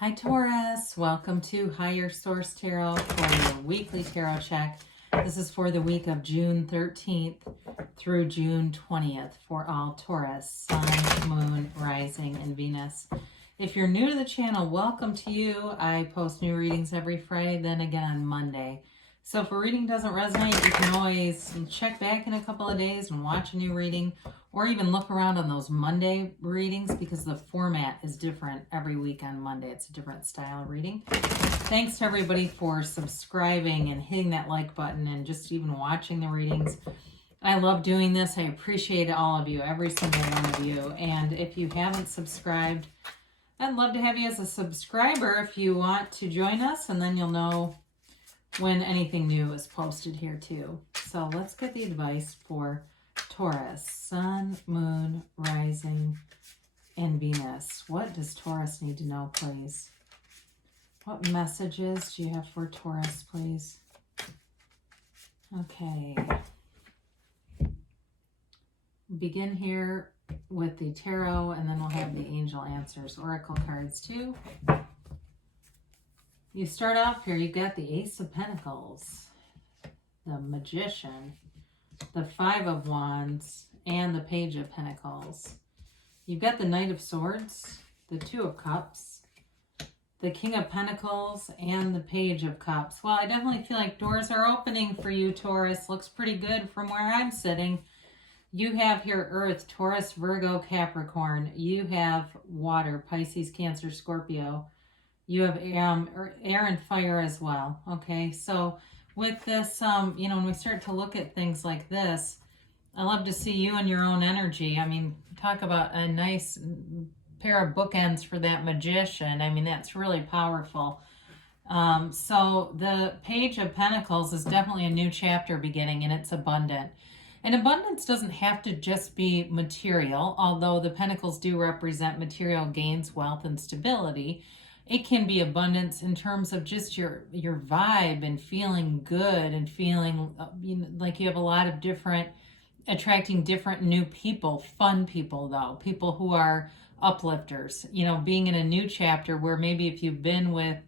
Hi Taurus, welcome to Higher Source Tarot for your weekly tarot check. This is for the week of June 13th through June 20th for all Taurus, Sun, Moon, Rising, and Venus. If you're new to the channel, welcome to you. I post new readings every Friday, then again on Monday. So if a reading doesn't resonate, you can always check back in a couple of days and watch a new reading, or even look around on those Monday readings because the format is different every week on Monday. It's a different style reading. Thanks to everybody for subscribing and hitting that like button and just even watching the readings. I love doing this. I appreciate all of you, every single one of you. And if you haven't subscribed, I'd love to have you as a subscriber if you want to join us, and then you'll know when anything new is posted here too. So let's get the advice for Taurus, Sun, Moon, Rising, and Venus. What does Taurus need to know, please? What messages do you have for Taurus, please? Okay. Begin here with the tarot, and then we'll have the angel answers, oracle cards too. You start off here, you've got the Ace of Pentacles, the Magician, the Five of Wands, and the Page of Pentacles. You've got the Knight of Swords, the Two of Cups, the King of Pentacles, and the Page of Cups. Well, I definitely feel like doors are opening for you, Taurus. Looks pretty good from where I'm sitting. You have here Earth, Taurus, Virgo, Capricorn. You have water, Pisces, Cancer, Scorpio. You have air and fire as well, okay? So with this, when we start to look at things like this, I love to see you and your own energy. I mean, talk about a nice pair of bookends for that Magician. I mean, that's really powerful. So the Page of Pentacles is definitely a new chapter beginning, and it's abundant. And abundance doesn't have to just be material, although the Pentacles do represent material gains, wealth, and stability. It can be abundance in terms of just your vibe and feeling good and feeling like you have a lot of attracting different new people, fun people though, people who are uplifters, being in a new chapter where maybe if you've been with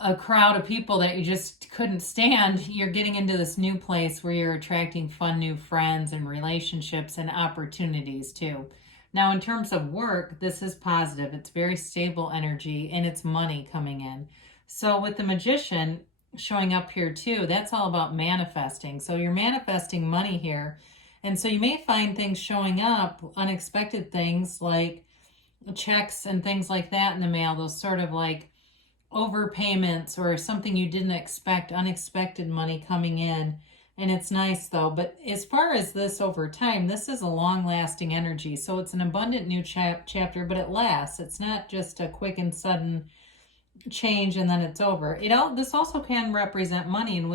a crowd of people that you just couldn't stand, you're getting into this new place where you're attracting fun new friends and relationships and opportunities too. Now, in terms of work, this is positive. It's very stable energy, and it's money coming in. So with the Magician showing up here too, that's all about manifesting. So you're manifesting money here. And so you may find things showing up, unexpected things like checks and things like that in the mail, those sort of like overpayments or something you didn't expect, unexpected money coming in. And it's nice though. But as far as this over time, this is a long-lasting energy. So it's an abundant new chapter, but it lasts. It's not just a quick and sudden change and then it's over. This also can represent money and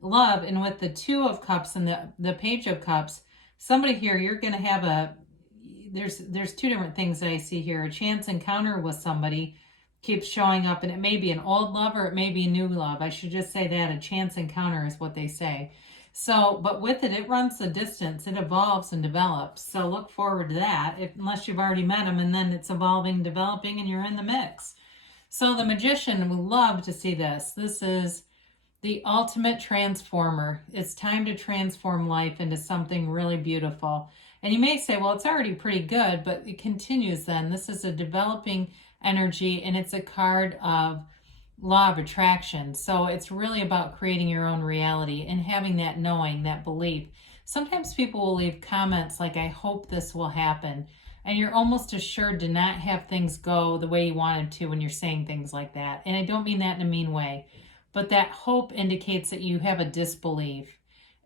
love. And with the Two of Cups and the Page of Cups, somebody here, you're going to have there's two different things that I see here. A chance encounter with somebody keeps showing up, and it may be an old love or it may be new love. I should just say that a chance encounter is what they say. So, but with it, it runs the distance. It evolves and develops. So look forward to that, unless you've already met them, and then it's evolving, developing, and you're in the mix. So the Magician would love to see this. This is the ultimate transformer. It's time to transform life into something really beautiful. And you may say, well, it's already pretty good, but it continues then. This is a developing energy, and it's a card of law of attraction. So it's really about creating your own reality and having that knowing, that belief. Sometimes people will leave comments like, I hope this will happen. And you're almost assured to not have things go the way you wanted to when you're saying things like that. And I don't mean that in a mean way, but that hope indicates that you have a disbelief.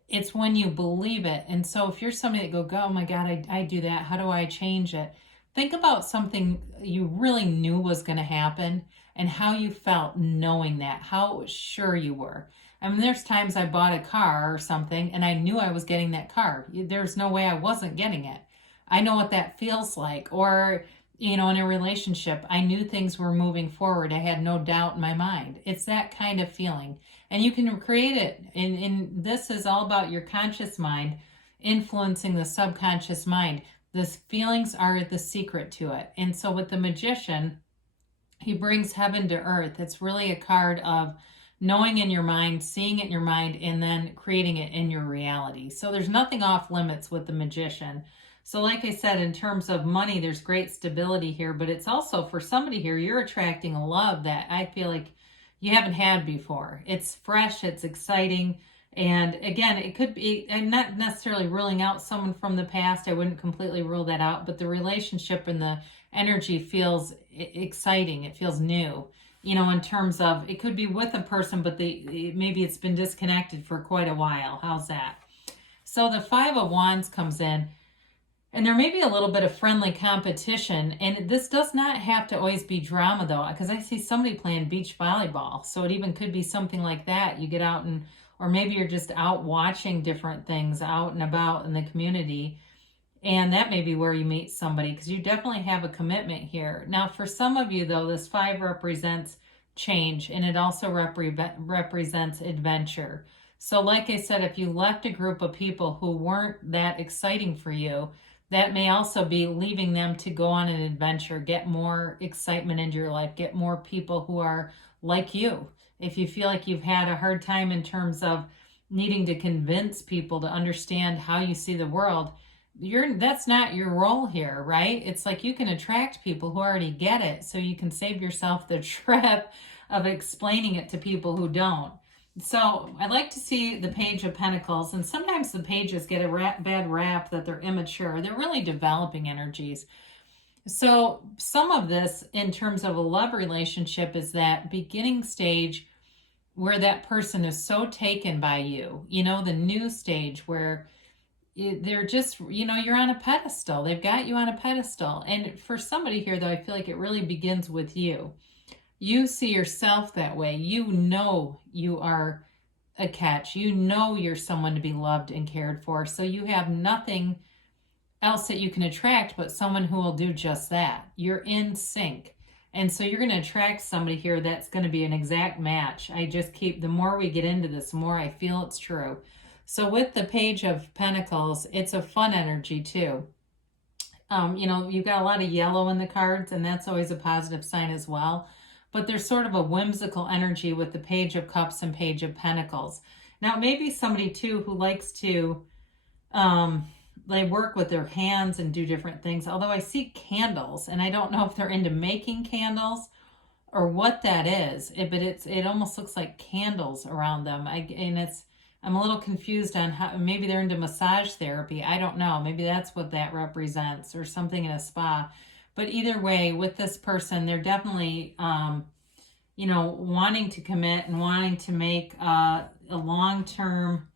It's when you believe it. And so if you're somebody that go, oh my God, I do that. How do I change it? Think about something you really knew was going to happen and how you felt knowing that, how sure you were. I mean, there's times I bought a car or something and I knew I was getting that car. There's no way I wasn't getting it. I know what that feels like. Or, in a relationship, I knew things were moving forward. I had no doubt in my mind. It's that kind of feeling. And you can create it. And this is all about your conscious mind influencing the subconscious mind. The feelings are the secret to it. And so with the Magician, he brings heaven to earth. It's really a card of knowing in your mind, seeing it in your mind, and then creating it in your reality. So there's nothing off limits with the Magician. So like I said, in terms of money, there's great stability here, but it's also for somebody here, you're attracting a love that I feel like you haven't had before. It's fresh, it's exciting. And again, it could be, I'm not necessarily ruling out someone from the past. I wouldn't completely rule that out, but the relationship and the energy feels exciting. It feels new, you know, in terms of, it could be with a person, but maybe it's been disconnected for quite a while. How's that? So the Five of Wands comes in, and there may be a little bit of friendly competition, and this does not have to always be drama though, because I see somebody playing beach volleyball. So it even could be something like that. You get out and, or maybe you're just out watching different things out and about in the community. And that may be where you meet somebody, because you definitely have a commitment here. Now, for some of you, though, this 5 represents change, and it also represents adventure. So like I said, if you left a group of people who weren't that exciting for you, that may also be leaving them to go on an adventure, get more excitement into your life, get more people who are like you. If you feel like you've had a hard time in terms of needing to convince people to understand how you see the world, that's not your role here, right? It's like you can attract people who already get it, so you can save yourself the trip of explaining it to people who don't. So I like to see the Page of Pentacles, and sometimes the pages get a bad rap that they're immature. They're really developing energies. So some of this in terms of a love relationship is that beginning stage where that person is so taken by you, you know, the new stage where they're just, you know, you're on a pedestal. They've got you on a pedestal. And for somebody here, though, I feel like it really begins with you. You see yourself that way. You know you are a catch. You know you're someone to be loved and cared for. So you have nothing else that you can attract but someone who will do just that. You're in sync. And so you're going to attract somebody here that's going to be an exact match. The more we get into this, the more I feel it's true. So with the Page of Pentacles, it's a fun energy too. You know, you've got a lot of yellow in the cards, and that's always a positive sign as well. But there's sort of a whimsical energy with the Page of Cups and Page of Pentacles. Now, maybe somebody too who likes to, they work with their hands and do different things. Although I see candles, and I don't know if they're into making candles or what that is. But it almost looks like candles around them. I'm a little confused on how, maybe they're into massage therapy. I don't know. Maybe that's what that represents, or something in a spa. But either way, with this person, they're definitely, you know, wanting to commit and wanting to make a long-term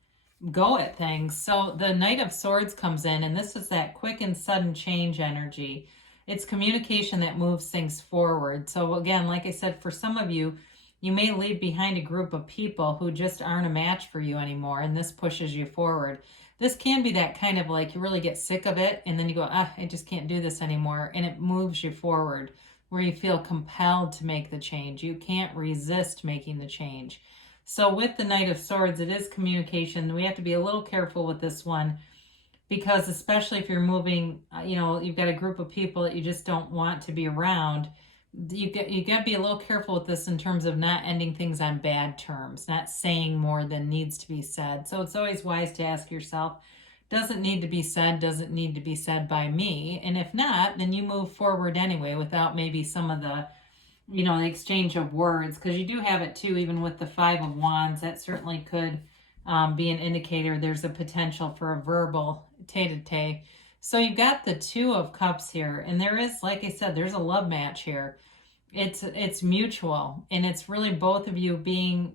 go at things. So the Knight of Swords comes in, and this is that quick and sudden change energy. It's communication that moves things forward. So again, like I said, for some of you, you may leave behind a group of people who just aren't a match for you anymore, and this pushes you forward. This can be that kind of like you really get sick of it, and then you go, I just can't do this anymore, and it moves you forward where you feel compelled to make the change. You can't resist making the change. So with the Knight of Swords, it is communication. We have to be a little careful with this one, because especially if you're moving, you know, you've got a group of people that you just don't want to be around. You got to be a little careful with this in terms of not ending things on bad terms, not saying more than needs to be said. So it's always wise to ask yourself, does it need to be said? Does it need to be said by me? And if not, then you move forward anyway without maybe some of the, you know, the exchange of words, because you do have it too, even with the Five of Wands. That certainly could be an indicator there's a potential for a verbal tete-a-tete. So you've got the Two of Cups here, and there is, like I said, there's a love match here. It's mutual, and it's really both of you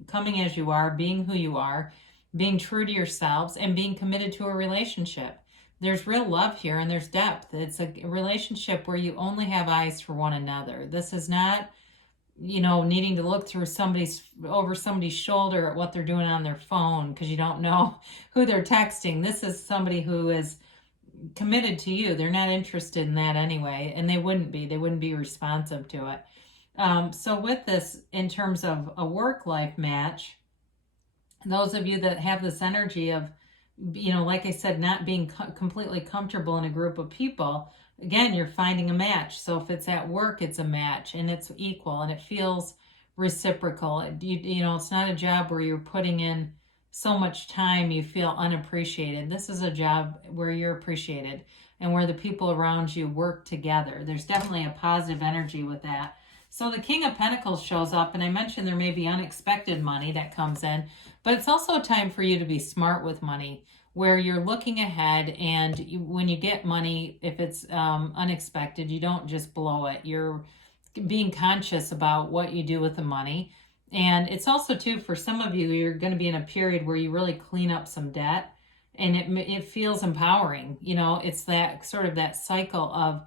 coming as you are, being who you are, being true to yourselves, and being committed to a relationship. There's real love here, and there's depth. It's a relationship where you only have eyes for one another. This is not, you know, needing to look through over somebody's shoulder at what they're doing on their phone because you don't know who they're texting. This is somebody who is committed to you. They're not interested in that anyway, and they wouldn't be responsive to it. So with this, in terms of a work life match, those of you that have this energy of, you know, like I said, not being completely comfortable in a group of people. Again, you're finding a match. So if it's at work, it's a match and it's equal and it feels reciprocal. You know, it's not a job where you're putting in so much time you feel unappreciated. This is a job where you're appreciated and where the people around you work together. There's definitely a positive energy with that. So the King of Pentacles shows up, and I mentioned there may be unexpected money that comes in, but it's also a time for you to be smart with money, where you're looking ahead, and when you get money, if it's unexpected, you don't just blow it. You're being conscious about what you do with the money. And it's also, too, for some of you, you're going to be in a period where you really clean up some debt, and it feels empowering. You know, it's that sort of that cycle of,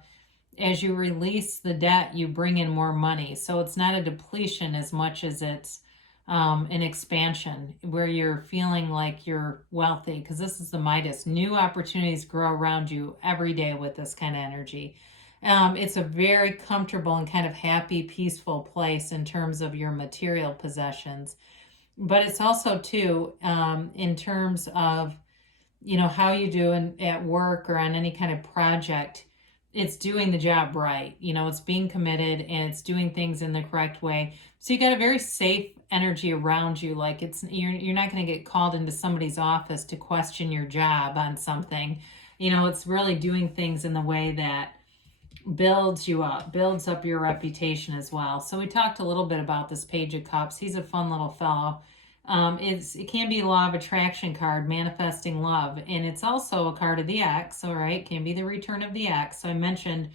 as you release the debt, you bring in more money. So it's not a depletion as much as it's an expansion where you're feeling like you're wealthy, because this is the Midas. New opportunities grow around you every day with this kind of energy. It's a very comfortable and kind of happy, peaceful place in terms of your material possessions. But it's also, too, in terms of, you know, how you do at work or on any kind of project, it's doing the job right. You know, it's being committed and it's doing things in the correct way. So you got a very safe energy around you. Like you're not going to get called into somebody's office to question your job on something. You know, it's really doing things in the way that builds you up, builds up your reputation as well. So we talked a little bit about this Page of Cups. He's a fun little fellow. It can be a law of attraction card, manifesting love, and it's also a card of the X. All right, can be the return of the X. So I mentioned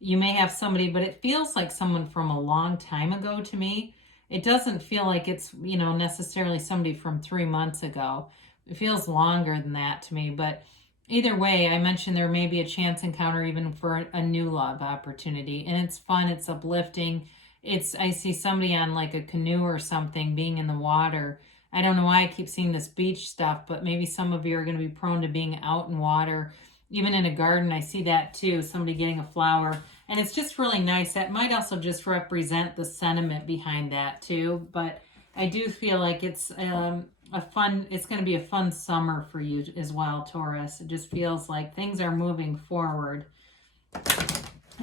you may have somebody, but it feels like someone from a long time ago to me. It doesn't feel like it's, you know, necessarily somebody from 3 months ago. It feels longer than that to me, but either way, I mentioned there may be a chance encounter even for a new love opportunity, and it's fun, it's uplifting. I see somebody on like a canoe or something being in the water. I don't know why I keep seeing this beach stuff, but maybe some of you are going to be prone to being out in water. Even in a garden, I see that too, somebody getting a flower. And it's just really nice. That might also just represent the sentiment behind that too. But I do feel like it's going to be a fun summer for you as well, Taurus. It just feels like things are moving forward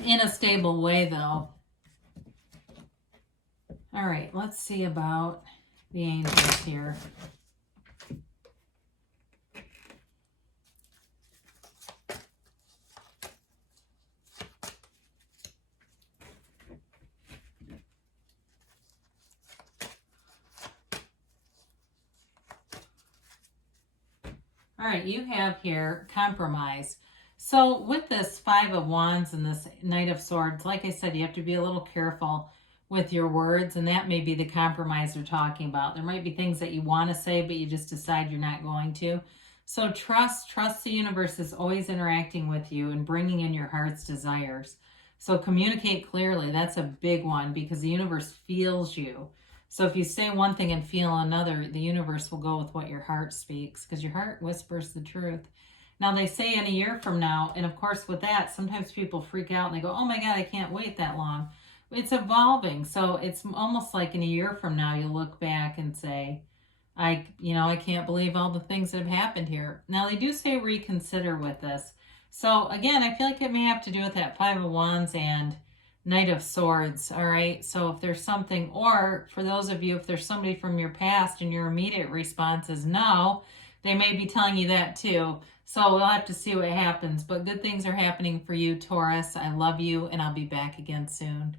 in a stable way, though. All right, let's see about the angels here. All right, you have here compromise. So with this Five of Wands and this Knight of Swords, like I said, you have to be a little careful with your words, and that may be the compromise we're talking about. There might be things that you want to say, but you just decide you're not going to. So trust the universe is always interacting with you and bringing in your heart's desires. So communicate clearly. That's a big one, because the universe feels you. So if you say one thing and feel another, the universe will go with what your heart speaks, because your heart whispers the truth. Now, they say in a year from now, and of course with that, sometimes people freak out and they go, oh my God, I can't wait that long. It's evolving. So it's almost like in a year from now, you'll look back and say, I can't believe all the things that have happened here. Now, they do say reconsider with this. So again, I feel like it may have to do with that Five of Wands and Knight of Swords. All right. So if there's something, or for those of you, if there's somebody from your past and your immediate response is no, they may be telling you that too. So we'll have to see what happens. But good things are happening for you, Taurus. I love you, and I'll be back again soon.